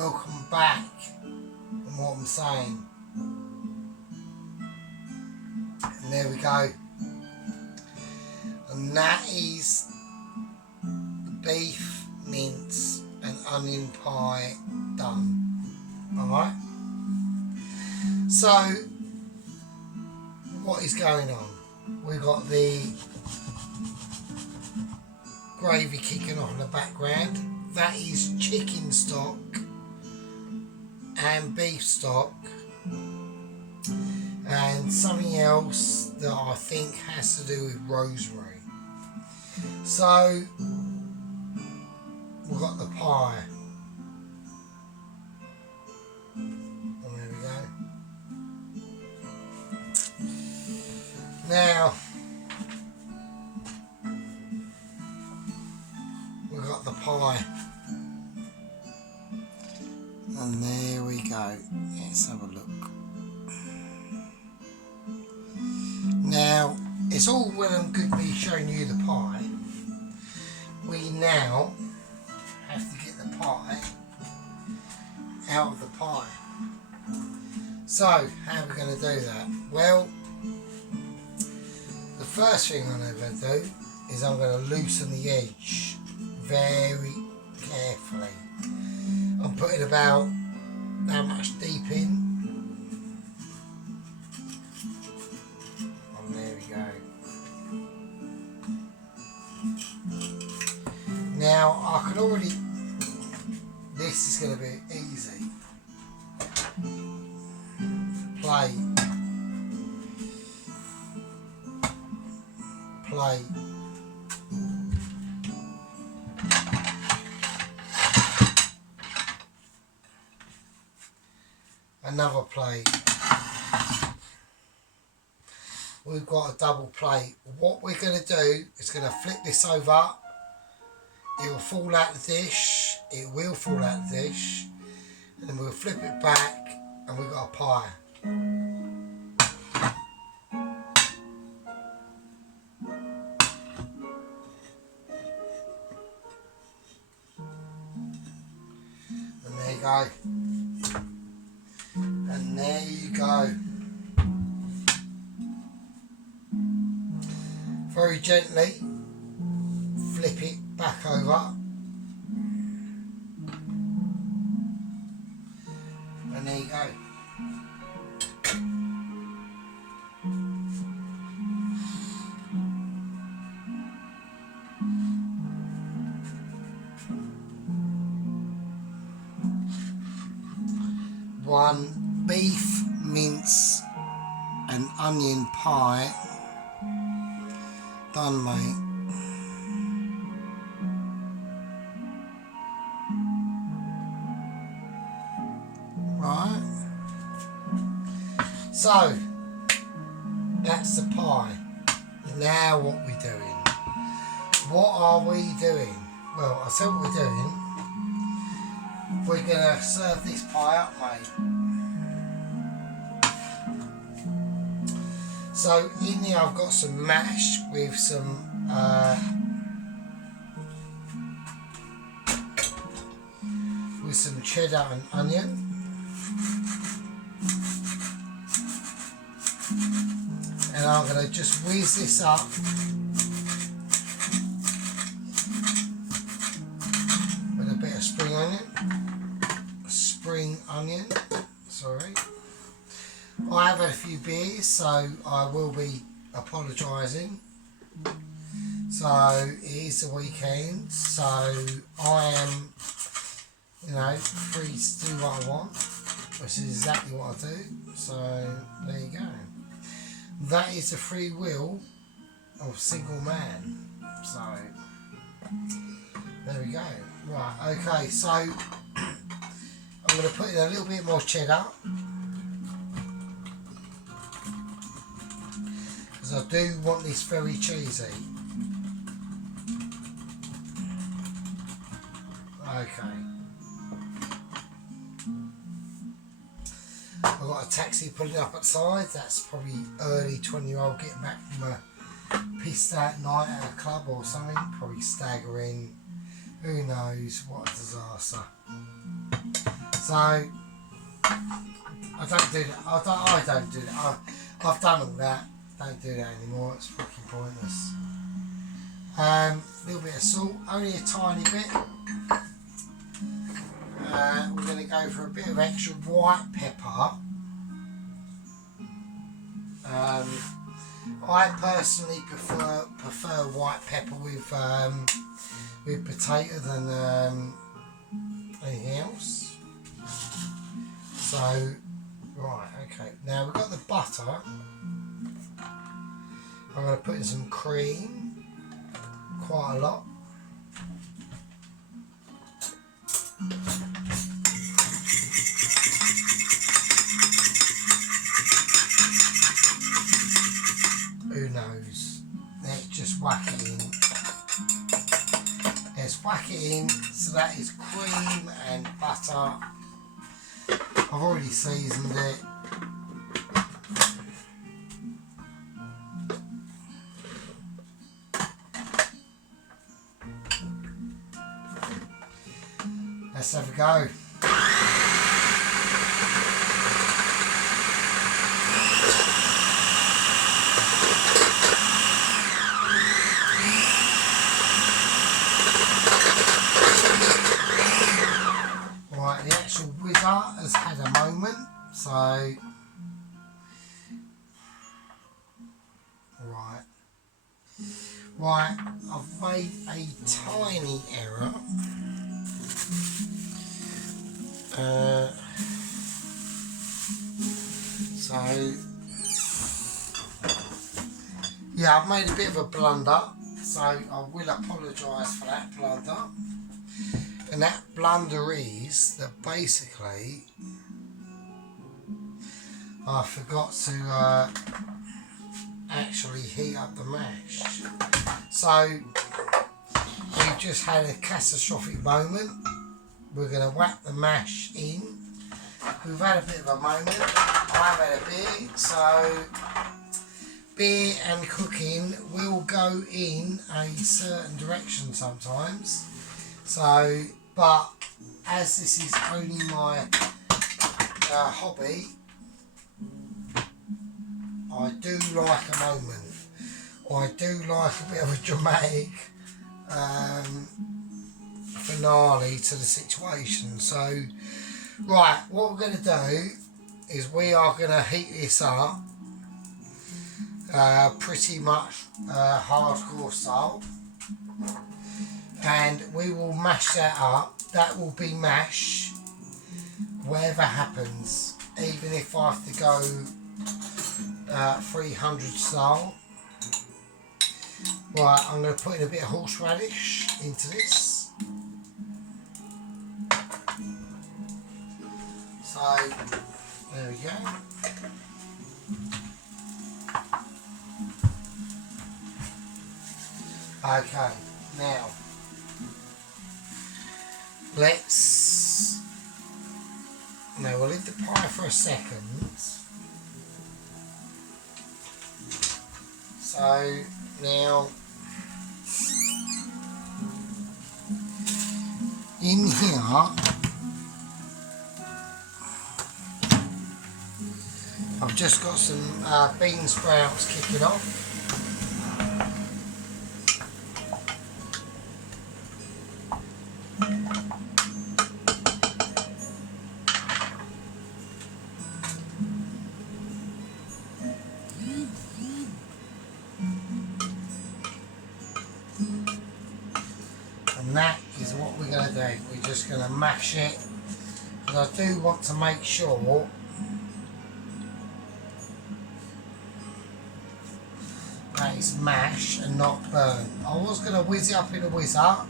welcome back on what I'm saying. And there we go. And that is beef, mince and onion pie done. Alright? So, what is going on? We've got the gravy kicking off in the background. That is chicken stock and beef stock and something else that I think has to do with rosemary. So we've got the pie. And there we go. Now we've got the pie. And there we go. Let's have a look. Now, it's all well and good me showing you the pie. We now have to get the pie out of the pie. So, how are we going to do that? Well, the first thing I'm going to do is I'm going to loosen the edge very carefully. I'm putting about that much deep in. And there we go. Now I can already, this is going to be easy. Plate. Another plate. We've got a double plate. What we're going to do is going to flip this over. It will fall out the dish. It will fall out the dish. And then we'll flip it back and we've got a pie. And there you go. And there you go. Very gently flip it back over. And there you go. One beef, mince and onion pie done, mate. Right, so that's the pie. Now what we doing? What are we doing? Well, I'll tell you what we're doing. We're gonna serve this pie up, mate. So in here I've got some mash with some cheddar and onion. And I'm going to just whiz this up with a bit of spring onion, sorry. I have had a few beers, so I will be apologising. So it is the weekend, so I am, you know, free to do what I want, which is exactly what I do. So there you go. That is the free will of single man. So there we go. Right, okay, so I'm going to put in a little bit more cheddar. I do want this very cheesy. Okay. I've got a taxi pulling up outside. That's probably early 20-year-old getting back from a pissed out night at a club or something. Probably staggering. Who knows? What a disaster. So I don't do that. I don't do that. I've done all that. Don't do that anymore. It's fucking pointless. A little bit of salt, only a tiny bit. We're going to go for a bit of extra white pepper. I personally prefer white pepper with potato than anything else. So, right, okay. Now we've got the butter. I'm going to put in some cream, quite a lot. Who knows? Let's just whack it in. Let's whack it in. So that is cream and butter. I've already seasoned it. Let's have a go. Right, the actual whizzer has had a moment, so right, I've made a tiny error. So yeah, I've made a bit of a blunder, so I will apologise for that blunder. And that blunder is that basically I forgot to actually heat up the mash. So we've just had a catastrophic moment. We're going to whack the mash in. We've had a bit of a moment. I've had a beer, so beer and cooking will go in a certain direction sometimes. So, but as this is only my hobby, I do like a moment. I do like a bit of a dramatic finale to the situation. So, right, what we're going to do is we are going to heat this up pretty much hardcore style, and we will mash that up. That will be mash whatever happens, even if I have to go 300 style. Right, I'm going to put in a bit of horseradish into this. So there we go. Okay, now we'll leave the pie for a second. So now in here I've just got some bean sprouts kicking off. And that is what we're going to do. We're just going to mash it, because I do want to make sure that it's mashed and not burnt. I was going to whiz it up in a whiz up,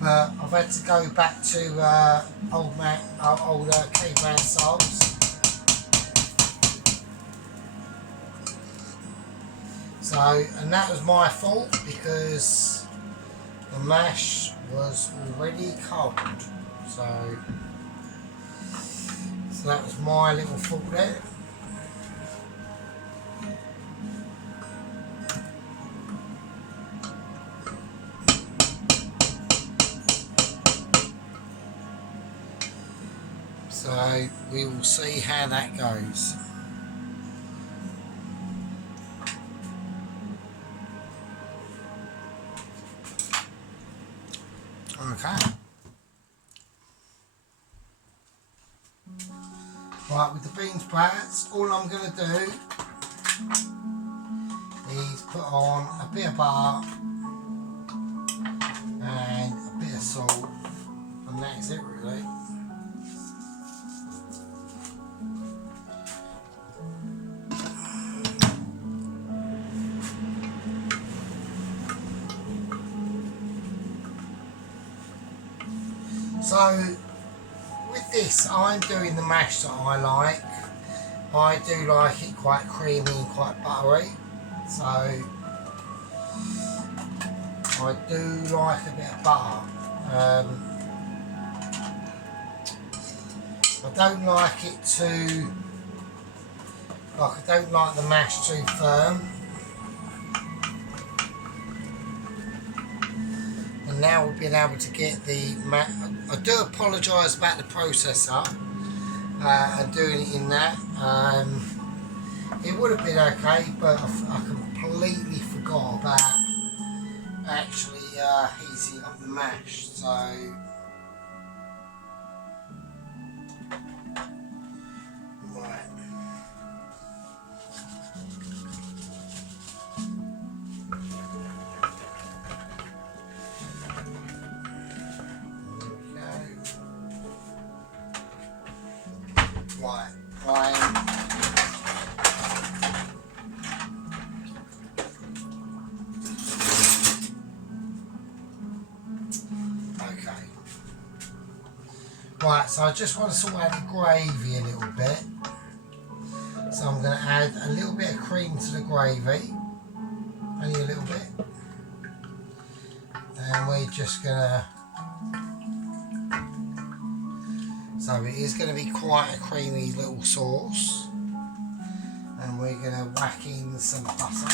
but I've had to go back to old caveman styles. So, and that was my fault because the mash was already cold. So that was my little fault there. So we will see how that goes. Okay. Right, with the beans brats, all I'm going to do is put on a bit of butter and a bit of salt, and that is it really. So with this, I'm doing the mash that I like. I do like it quite creamy and quite buttery, so I do like a bit of butter. I don't like it too, I don't like the mash too firm. And now we've been able to get the I do apologise about the processor and doing it in that. It would have been okay, but I completely forgot about actually heating up the mash. So right. Right, okay. Right, so I just want to sort out the gravy a little bit. So I'm going to add a little bit of cream to the gravy, only a little bit. And we're just going to, so it is going to be quite a creamy little sauce. And we're going to whack in some butter.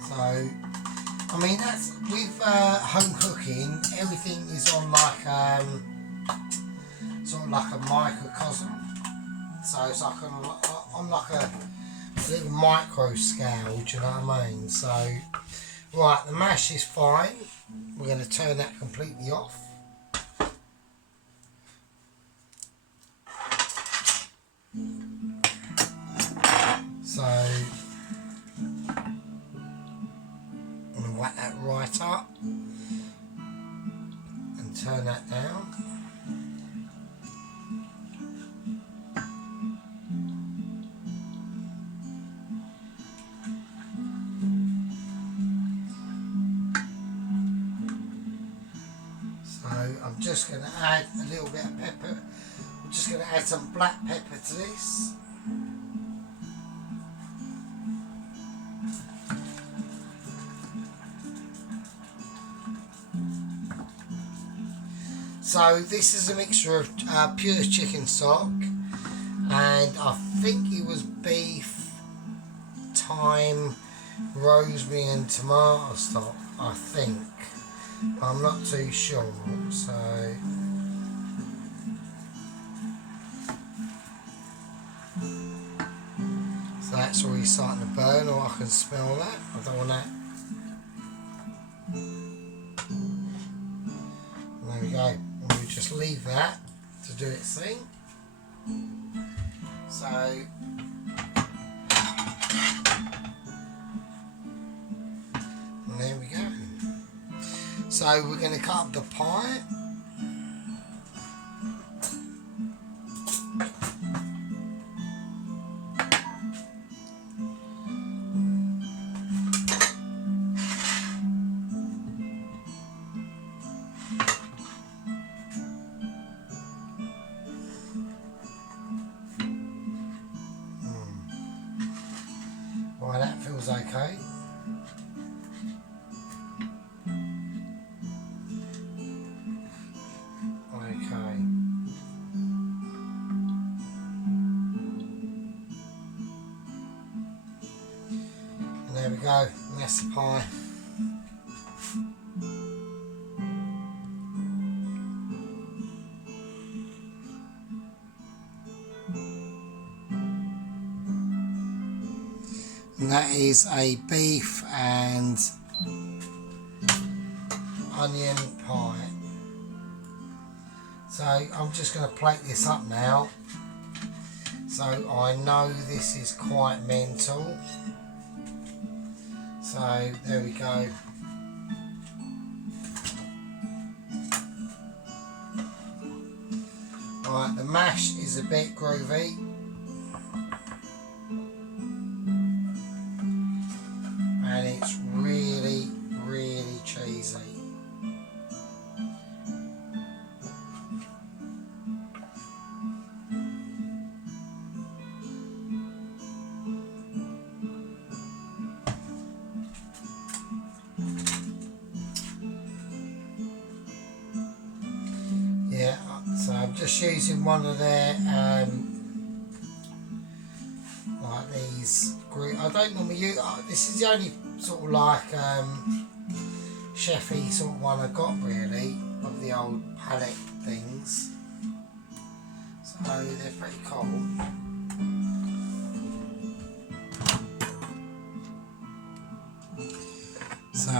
So, I mean, that's with home cooking, everything is on like sort of like a microcosm. So it's like on like a little micro scale, do you know what I mean? So, right, the mash is fine. We're going to turn that completely off. So, I'm going to whack that right up and turn that down. So I'm just going to add a little bit of pepper. I'm just going to add some black pepper to this. So this is a mixture of pure chicken stock, and I think it was beef, thyme, rosemary and tomato stock, I think. I'm not too sure, so that's already starting to burn, or I can smell that. I don't want that. There we go. And we just leave that to do its thing. So and there we go. So we're going to cut up the pie. Right, that feels okay. Okay. There we go, and that's the pie. And that is a beef and onion pie. So I'm just going to plate this up now. So I know this is quite mental. So there we go. Right, the mash is a bit groovy. And it's really, really cheesy. Yeah, so I'm just using one of their like these. I don't normally use. This is the only sort of like chefy sort of one I got really of the old palette things. So they're pretty cool. So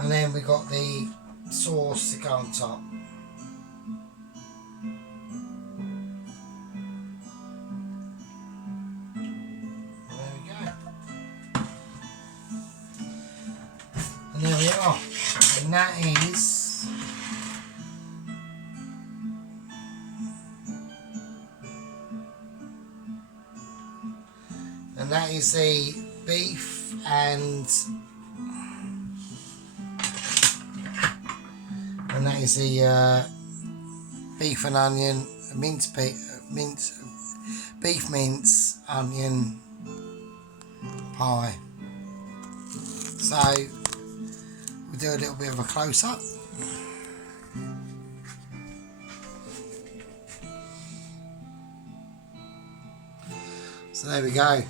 and then we got the sauce to go on top. There we go. And there we are. And that is the beef and that is the beef and onion beef mince onion pie. So we'll do a little bit of a close up. So there we go.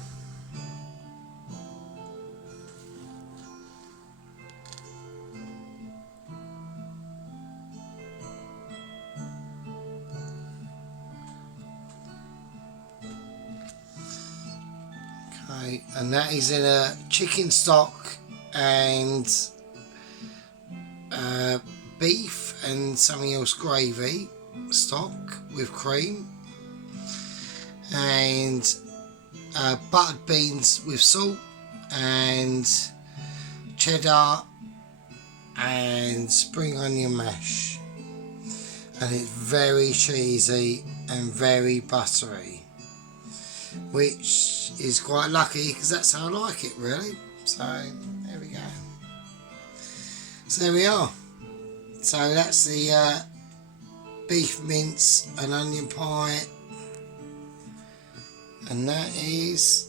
Okay, and that is in a chicken stock and beef and something else gravy stock with cream and buttered beans with salt and cheddar and spring onion mash, and it's very cheesy and very buttery, which is quite lucky because that's how I like it really. So there we go. So there we are. So that's the beef mince and onion pie, and that is